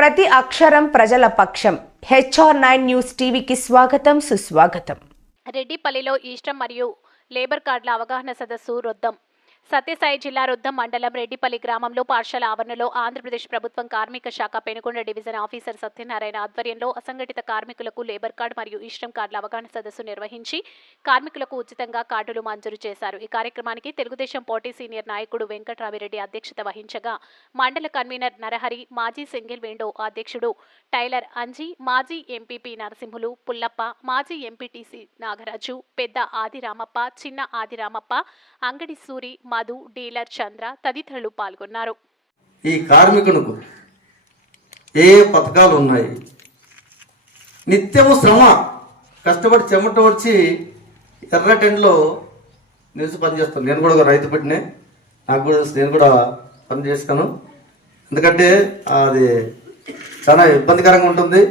ప్రతి అక్షరం ప్రజల పక్షం. హెచ్ఆర్ నైన్ న్యూస్ టీవీకి స్వాగతం సుస్వాగతం. రెడ్డిపల్లిలో ఈస్టమ్ మరియు లేబర్ కార్డుల అవగాహన సదస్సు రొద్దం. సత్యసాయి జిల్లా రుద్దం మండలం రెడ్డిపల్లి గ్రామంలో పాఠశాల ఆవరణలో ఆంధ్రప్రదేశ్ ప్రభుత్వం కార్మిక శాఖ పెనుకొండ డివిజన్ ఆఫీసర్ సత్యనారాయణ ఆధ్వర్యంలో అసంఘటిత కార్మికులకు లేబర్ కార్డు మరియు ఈశ్రమ్ కార్డుల అవగాహన సదస్సు నిర్వహించి కార్మికులకు ఉచితంగా కార్డులు మంజూరు చేశారు. ఈ కార్యక్రమానికి తెలుగుదేశం పార్టీ సీనియర్ నాయకుడు వెంకట్రామిరెడ్డి అధ్యక్షత వహించగా మండల కన్వీనర్ నరహరి మాజీ సింగిల్ విండో అధ్యక్షుడు టైలర్ అంజీ మాజీ ఎంపీపీ నరసింహులు పుల్లప్ప మాజీ ఎంపీటీసీ నాగరాజు పెద్ద ఆదిరామప్ప చిన్న ఆదిరామప్ప అంగడి సూరి మధు డీలర్ చంద్ర తదితరులు పాల్గొన్నారు. ఈ కార్మికులకు ఏ పథకాలు ఉన్నాయి నిత్యము శ్రమ కష్టపడి చెమట వచ్చి ఎర్రటెండ్లో నిలిచి పనిచేస్తాను నేను కూడా రైతు పెట్టినే. నాకు కూడా నేను కూడా పని చేస్తాను ఎందుకంటే అది చాలా ఇబ్బందికరంగా ఉంటుంది.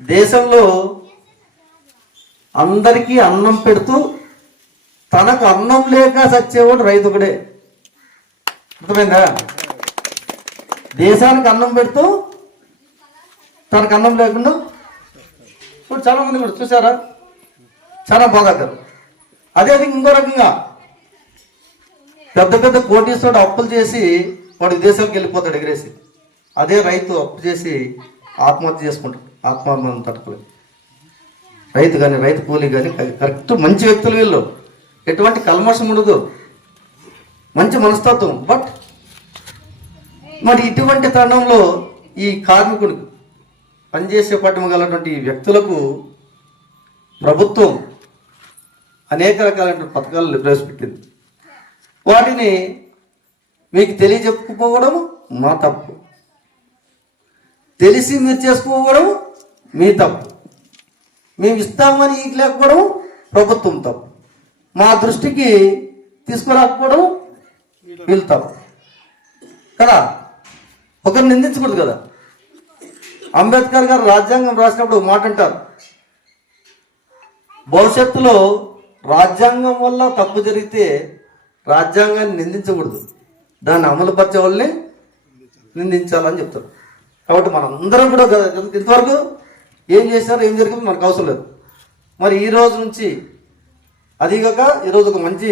దేశంలో అందరికీ అన్నం పెడుతూ తనకు అన్నం లేక సచ్చేవాడు రైతు ఒకడే. అర్థమైందా? దేశానికి అన్నం పెడుతూ తనకు అన్నం లేకుండా ఇప్పుడు చాలా మంది కూడా చూసారా చాలా బాధాకరం అదే ఇంకో రకంగా. పెద్ద పెద్ద కోటీశ్వరుడు అప్పులు చేసి వాడు విదేశాలకు వెళ్ళిపోతాడు ఎగిరేసి. అదే రైతు అప్పు చేసి ఆత్మహత్య చేసుకుంటాడు. ఆత్మహత్య తట్టుకోలేదు రైతు కానీ రైతు కూలీ కానీ కరెక్ట్ మంచి వ్యక్తులు వీళ్ళు. ఎటువంటి కల్మషం ఉండదు. మంచి మనస్తత్వం. బట్ మరి ఇటువంటి తరుణంలో ఈ కార్మికుడు పనిచేసే పట్టణం గలటువంటి వ్యక్తులకు ప్రభుత్వం అనేక రకాలైన పథకాలు ప్రవేశపెట్టింది. వాటిని మీకు తెలియజెప్పుకోవడం మా తప్పు. తెలిసి మీరు చేసుకోవడం మీ తప్పు. మేము ఇస్తామని లేకపోవడం ప్రభుత్వం తప్పు. మా దృష్టికి తీసుకురాకపోవడం వీళ్తాం కదా? ఒకరిని నిందించకూడదు కదా? అంబేద్కర్ గారు రాజ్యాంగం రాసినప్పుడు మాట అంటారు. భవిష్యత్తులో రాజ్యాంగం వల్ల తప్పు జరిగితే రాజ్యాంగాన్ని నిందించకూడదు. దాన్ని అమలుపరిచే వాళ్ళని నిందించాలని చెప్తారు. కాబట్టి మనందరం కూడా ఇంతవరకు ఏం చేశారో ఏం జరిగిందో మనకు అవసరం లేదు. మరి ఈ రోజు నుంచి అదీగాక ఈరోజు ఒక మంచి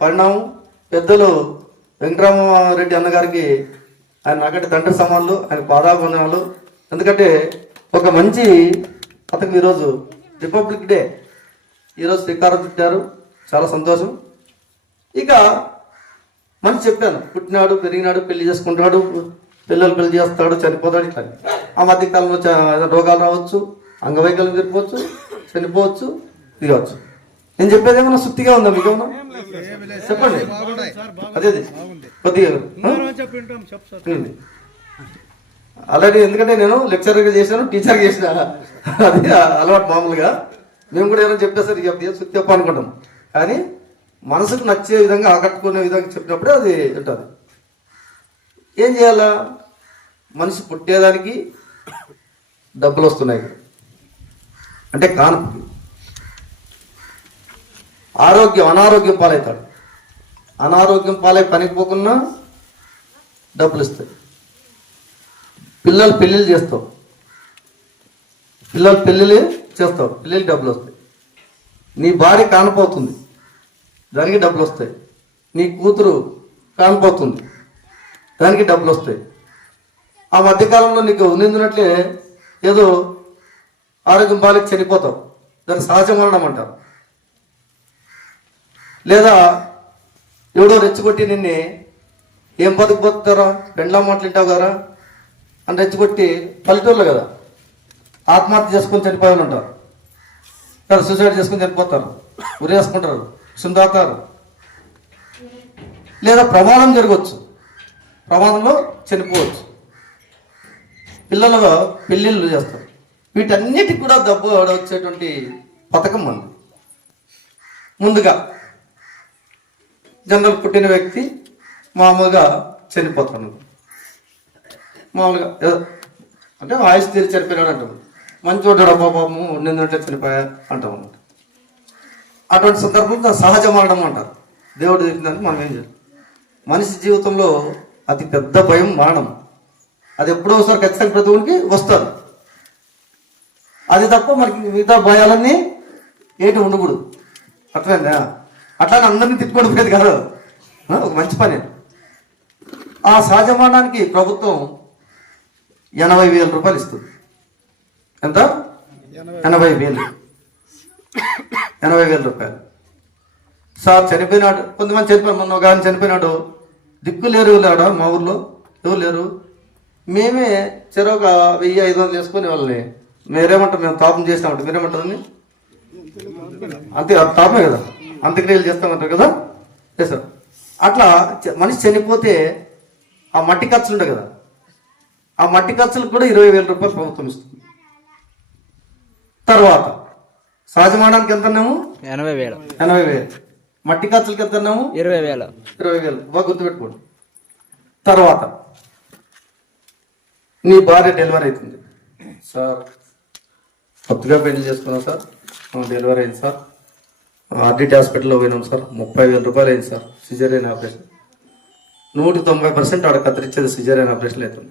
పరిణామం. పెద్దలు వెంకటరామారెడ్డి అన్నగారికి ఆయన నాకంటే తండ్రి సమానులు ఆయన పాదాబంధనాలు ఎందుకంటే ఒక మంచి పథకం ఈరోజు రిపబ్లిక్ డే. ఈరోజు శ్రీకారం చుట్టారు. చాలా సంతోషం. ఇక మంచి చెప్పాను పుట్టినాడు పెరిగినాడు పెళ్ళి చేసుకుంటాడు పిల్లలు పెళ్ళి చేస్తాడు చనిపోతాడు ఇట్లా. ఆ మధ్య కాలంలో రోగాలు రావచ్చు అంగవైకల్యం చనిపోవచ్చు చనిపోవచ్చు ఇది నేను చెప్పేది ఏమన్నా సుత్తిగా ఉందా మీకు ఏమన్నా? చెప్పండి. అదే అదే. కొద్దిగా. ఆల్రెడీ ఎందుకంటే నేను లెక్చరర్గా చేశాను టీచర్గా చేసిన. అది అలవాటు మామూలుగా. మేము కూడా ఏమైనా చెప్తే సరే చెప్తే సుత్తి చెప్ప అనుకుంటాం. కానీ మనసుకు నచ్చే విధంగా ఆకట్టుకునే విధంగా చెప్పినప్పుడే అది ఉంటుంది. ఏం చేయాలా? మనిషి పుట్టేదానికి డబ్బులు వస్తున్నాయి. అంటే కానుకకి ఆరోగ్యం అనారోగ్యం పాలవుతాడు అనారోగ్యం పాలై పనికి పోకున్నా డబ్బులు ఇస్తాయి. పిల్లలు పెళ్ళిళ్ళు చేస్తావు. పిల్లలు పెళ్ళిళ్ళు చేస్తావు. పిల్లలకి డబ్బులు వస్తాయి. నీ భార్య కానిపోతుంది. దానికి డబ్బులు వస్తాయి. నీ కూతురు కానిపోతుంది. దానికి డబ్బులు వస్తాయి. ఆ మధ్యకాలంలో నీకు నిందినట్లే ఏదో ఆరోగ్యం బాలికి చనిపోతావు. దానికి సహజ మరణం అంటారు. లేదా ఎవడో రెచ్చగొట్టి నిన్ను ఏం బతుకుపోతారా బెండ్లా మాట్లాంటావు కదా అని రెచ్చగొట్టి పల్లెటూళ్ళు కదా ఆత్మహత్య చేసుకొని చనిపోయాలు ఉంటారు కదా సూసైడ్ చేసుకొని చనిపోతారు. ఉరేసుకుంటారు. సుందాతారు లేదా ప్రమాదం జరగవచ్చు. ప్రమాదంలో చనిపోవచ్చు. పిల్లలుగా పెళ్ళిళ్ళు చేస్తారు. వీటన్నిటికి కూడా దెబ్బ వచ్చేటువంటి పథకం ఉంది. ముందుగా జనరల్ పుట్టిన వ్యక్తి మామూలుగా చనిపోతాడు మామూలుగా అంటే ఆయుష్ తీరి చనిపోయినాడు అంటాం. మంచోడు పాపము నిన్నుంటే చనిపోయా అంటాం అన్నమాట. అటువంటి సందర్భంలో సహజ మరణం అంటారు. దేవుడు చెప్పినందుకు మనం ఏం చేయాలి? మనిషి జీవితంలో అతి పెద్ద భయం మరణం. అది ఎప్పుడో ఒకసారి ఖచ్చితంగా ప్రతి ఒక్కరికి వస్తారు అది తప్ప మనకి మిగతా భయాలన్నీ ఏంటి ఉండకూడదు. అర్థమైందా? అట్లానే అందరినీ తిట్టుకోవడం కాదు. ఒక మంచి పని. ఆ సహజ మరణానికి ప్రభుత్వం ఎనభై వేల రూపాయలు ఇస్తుంది. ఎంత? ఎనభై. వేలు. ఎనభై వేల రూపాయలు. సార్ చనిపోయినాడు. కొంతమంది చనిపోయిన మొన్న ఒక ఆయన చనిపోయినాడు. దిక్కు లేరు లేడా మా ఊర్లో? ఎవరు లేరు? మేమే చెరొక వెయ్యి ఐదు వందలు వేసుకొని వాళ్ళని మీరేమంటారు? మేము తాపం చేస్తామంటే మీరేమంటారు? అంతే అది తాపమే కదా. అంత్యక్రియలు చేస్తామంటారు కదా? చేస్తారు అట్లా మనిషి చనిపోతే ఆ మట్టి ఖర్చులు ఉంటాయి కదా? ఆ మట్టి ఖర్చులకు కూడా ఇరవై వేల రూపాయలు ప్రభుత్వం ఇస్తుంది. తర్వాత సహజమానానికి ఎంత అన్నాము? ఎనభై వేలు. ఎనభై వేలు. మట్టి ఖర్చులకి ఎంత అన్నాము? ఇరవై వేలు. ఇరవై వేలు. బాగా గుర్తుపెట్టుకోండి. తర్వాత నీ భార్య డెలివరీ అవుతుంది. సార్ కొత్తగా పెళ్ళి చేసుకున్నాం సార్. డెలివరీ అయింది సార్. ఆర్డిటీ హాస్పిటల్లో పోయినాం సార్. ముప్పై వేల రూపాయలు అయింది సార్. Caesarean operation. నూట తొంభై పర్సెంట్ ఆడ కత్తిరించేది సిజరియన్ ఆపరేషన్ అవుతుంది